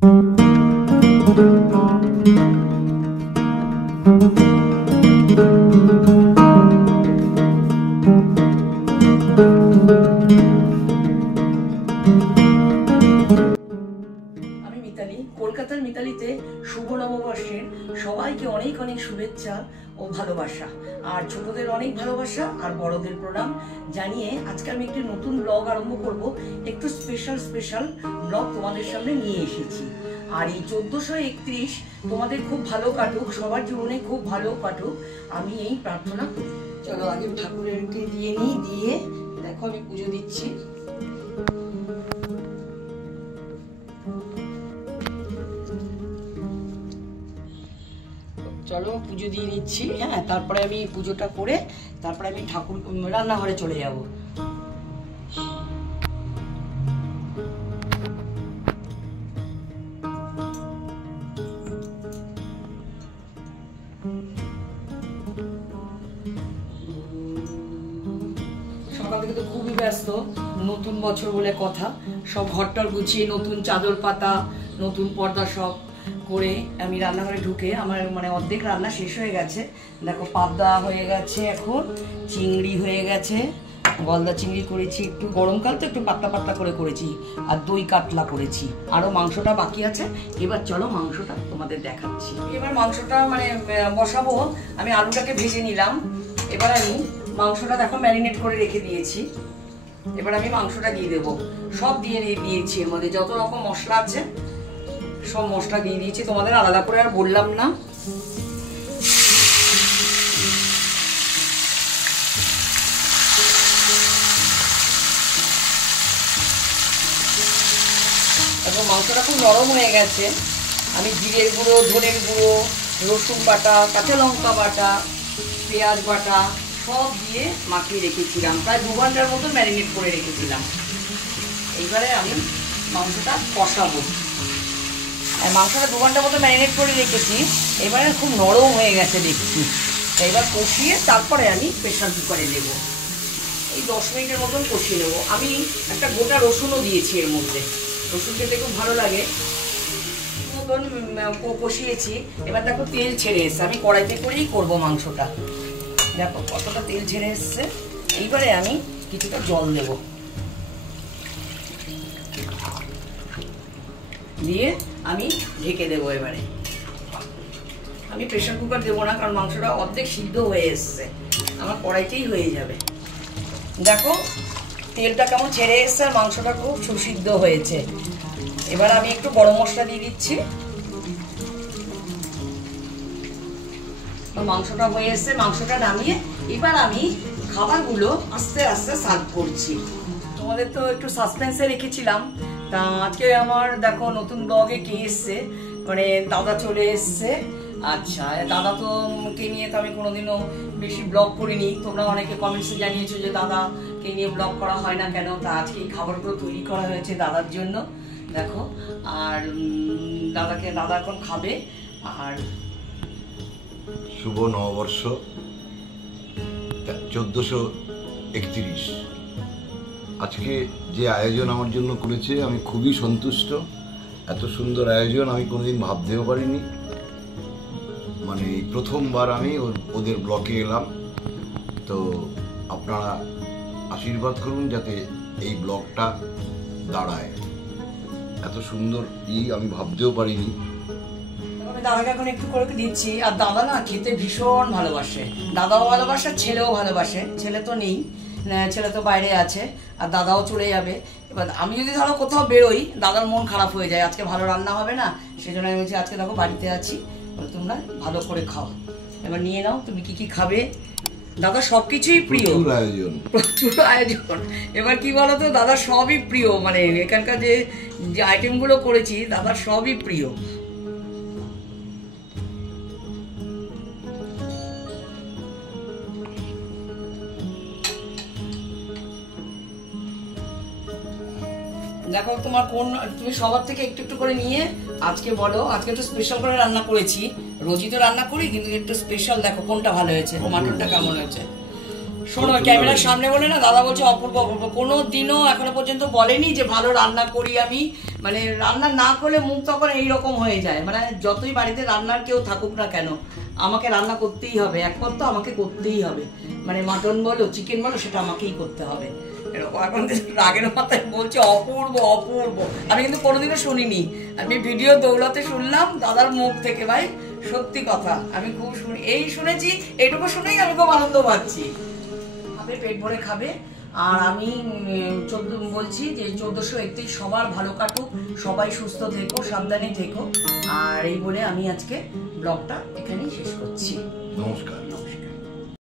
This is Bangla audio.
কলকাতার মিতালিতে শুভ নববর্ষের সবাইকে অনেক অনেক শুভেচ্ছা ও ভালোবাসা, আর ছোটদের অনেক ভালোবাসা আর বড়দের প্রণাম জানিয়ে আজকে আমি একটি নতুন ব্লগ আরম্ভ করব। একটু স্পেশাল ব্লগ তোমাদের সামনে নিয়ে এসেছি। আর এই 1431 তোমাদের খুব ভালো কাটুক, সবার জীবনে খুব ভালো কাটুক, আমি এই প্রার্থনা করি। চলো আগে ঠাকুরকে দিয়ে নিই, দিয়ে দেখো আমি পুজো দিচ্ছি। চলো পুজো দিয়ে নিচ্ছি। হ্যাঁ, তারপরে আমি পুজোটা করে তারপরে আমি ঠাকুর রান্নাঘরে চলে যাব। সকাল থেকে তো খুবই ব্যস্ত, নতুন বছর বলে কথা, সব ঘরটার গুছিয়ে নতুন চাদর পাতা, নতুন পর্দা সব করে আমি রান্নাঘরে ঢুকে আমার অর্ধেক রান্না শেষ হয়ে গেছে। দেখো পাবদা হয়ে গেছে, এখন চিংড়ি হয়ে গেছে, গলদা চিংড়ি করেছি, একটু গরমকাল তো একটু পাতলা করে করেছি, আর দই কাতলা করেছি, আরও মাংসটা বাকি আছে। এবার চলো মাংসটা তোমাদের দেখাচ্ছি। এবার মাংসটা বসাবো। আমি আলুটাকে ভেজে নিলাম, এবার আমি মাংসটা দেখো ম্যারিনেট করে রেখে দিয়েছি। এবার আমি মাংসটা দিয়ে দেবো, সব দিয়ে দিয়েছি, এর মধ্যে যত রকম মশলা আছে সব মশলা দিয়ে দিয়েছি, তোমাদের আলাদা করে আর বললাম না। এখন মাংসটা খুব নরম হয়ে গেছে। আমি জিরের গুঁড়ো, ধনের গুঁড়ো, রসুন বাটা, কাঁচা লঙ্কা বাটা, পেঁয়াজ বাটা সব দিয়ে মাখিয়ে রেখেছিলাম, প্রায় 2 ঘন্টার মতো ম্যারিনেট করে রেখেছিলাম। এইবারে আমি মাংসটা কষাবো। মাংসটা 2 ঘন্টার মতো ম্যারিনেট করে রেখেছি, এবারে খুব নরম হয়ে গেছে দেখছি। এবার কষিয়ে তারপরে আমি প্রেসার কুকারে দেবো। এই 10 মিনিটের মতন কষিয়ে নেবো। আমি একটা গোটা রসুনও দিয়েছি এর মধ্যে, রসুন খেতে খুব ভালো লাগে। মতন কষিয়েছি। এবার দেখো তেল ছেড়ে এসছে, আমি কড়াইতে করেই করবো মাংসটা। দেখো কতটা তেল ছেড়ে এসছে। এইবারে আমি কিছুটা জল দেবো, দিয়ে আমি ঢেকে দেবো। এবারে আমি প্রেসার কুকার দেবো না, কারণ মাংসটা অর্ধেক সিদ্ধ হয়ে এসছে, আমার কড়াইতেই হয়ে যাবে। দেখো তেলটা কেমন ছেড়ে এসছে আর মাংসটা খুব সুসিদ্ধ হয়েছে। এবার আমি একটু গরম মশলা দিয়ে দিচ্ছি। মাংসটা হয়ে এসছে, মাংসটা নামিয়ে এবার আমি খাবারগুলো আস্তে আস্তে সার্ভ করছি। তোমাদের তো একটু সাসপেন্সে রেখেছিলাম। তা আজকে আমার দেখো নতুন ব্লগে কে এসছে, দাদা চলে এসছে। আচ্ছা, দাদা তো কে নিয়ে তো আমি কোনোদিনও বেশি ব্লগ করিনি। তোমরা অনেকে কমেন্টসে জানিয়েছো যে দাদাকে নিয়ে ব্লগ করা হয় না কেন। তা আজকে এই খাবারগুলো তৈরি করা হয়েছে দাদার জন্য, দেখো। আর দাদা এখন খাবে। আর শুভ নববর্ষ 1431। আজকে যে আয়োজন আমার জন্য করেছে আমি খুবই সন্তুষ্ট। এত সুন্দর আয়োজন আমি কোনোদিন ভাবতেও পারিনি। প্রথমবার আমি ওদের ব্লকে এলাম। তো আপনারা আশীর্বাদ করুন যাতে এই ব্লগটা দাঁড়ায়। এত সুন্দর আমি ভাবতেও পারিনি। দাদাকে এখন একটু করে দিচ্ছি। আর দাদা না খেতে ভীষণ ভালোবাসে, দাদাও ভালোবাসে, ছেলেও ভালোবাসে। ছেলে তো নেই, ছেলে তো বাইরে আছে, আর দাদাও চলে যাবে। এবার আমি যদি ধরো কোথাও বেরোই, দাদার মন খারাপ হয়ে যায়, আজকে ভালো রান্না হবে না। সেই জন্য আমি বলছি আজকে দেখো বাড়িতে আছি, তোমরা ভালো করে খাও। এবার নিয়ে নাও, তুমি কি কি খাবে। দাদা সবকিছুই প্রিয়, প্রচুর আয়োজন। এবার কি বলতো, দাদা সবই প্রিয়, এখানকার যে আইটেমগুলো করেছি দাদার সবই প্রিয়। দেখো তোমার তুমি সবার থেকে একটু একটু করে নিয়ে আজকে বলো। আজকে একটু স্পেশাল করে রান্না করেছি, রোজই তো রান্না করি, কিন্তু একটু স্পেশাল। দেখো কোনটা ভালো হয়েছে, মাটনটা কেমন হয়েছে। শোনো, ক্যামেরার সামনে বলে না দাদা বলছে অপূর্ব অপূর্ব, কোনো দিনও এখনো পর্যন্ত বলেনি যে ভালো রান্না করি আমি। মানে রান্না না করলে মুখ তখন এইরকম হয়ে যায়, মানে যতই বাড়িতে রান্নার কেউ থাকুক না কেন আমাকে রান্না করতেই হবে, এক পদ তো আমাকে করতেই হবে, মানে মাটন বলো চিকেন বলো সেটা আমাকেই করতে হবে। এরকম এখন রাগের মাথায় বলছে অপূর্ব অপূর্ব, আমি কিন্তু কোনোদিনও শুনিনি, আমি ভিডিও দৌলতে শুনলাম দাদার মুখ থেকে। ভাই সত্যি কথা, আমি খুব এই শুনেছি, এইটুকু শুনেই আমি খুব আনন্দ পাচ্ছি। খাবে, পেট ভরে খাবে। আর আমি বলছি যে 1431 সবার ভালো কাটুক, সবাই সুস্থ থেকো, সাবধানে থেকো। আর এই বলে আমি আজকে ব্লগটা এখানেই শেষ করছি। নমস্কার।